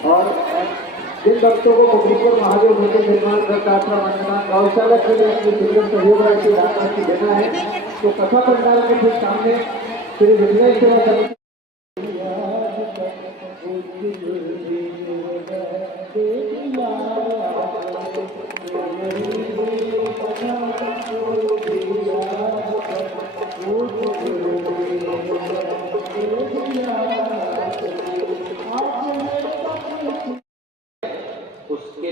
और जिन भक्तों को कोपेश्वर महादेव मंदिर निर्माण करता था वंदना गौशाला के लिए अपनी सुंदर सहयोग राशि राशि देना है, तो कथा पंडाल के ठीक सामने श्री विघ्नेश सेवा समिति उसके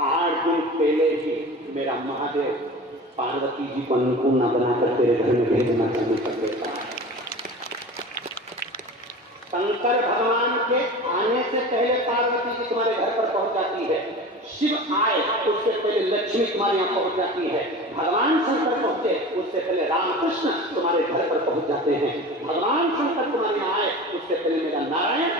8 दिन पहले ही मेरा महादेव पार्वती जी को अन्नपूर्णा बनाकर तेरे घर में भेजना शुरू कर देता है। शंकर भगवान के आने से पहले पार्वती जी तुम्हारे घर पर पहुंच जाती है। शिव आए उससे पहले लक्ष्मी तुम्हारे यहाँ पहुंच जाती है। भगवान शंकर पहुंचे उससे पहले रामकृष्ण तुम्हारे घर पर पहुंच जाते हैं। भगवान शंकर तुम्हारे यहाँ आए उससे पहले मेरा नारायण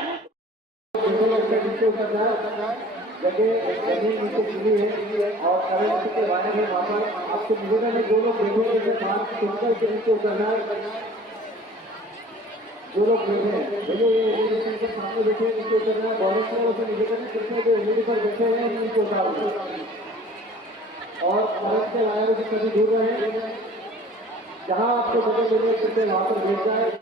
जमीन नीचे गिरी है और करंट के वायर है। वहाँ पर आपको मिलेगा नहीं, जो लोग बैठे सुनकर के नीचे उतरना है। जो लोग बैठे हैं भले ये के सामने बैठे नीचे उतरना है। गवर्नमेंट ने उसे नीचे करना कृष्ण जो एलईडी पर बैठे हुए हैं नीचे उतारना और करंट के वायर से कभी दूर रहे। जहाँ आपको जगह मिले वहाँ पर बैठ जाए।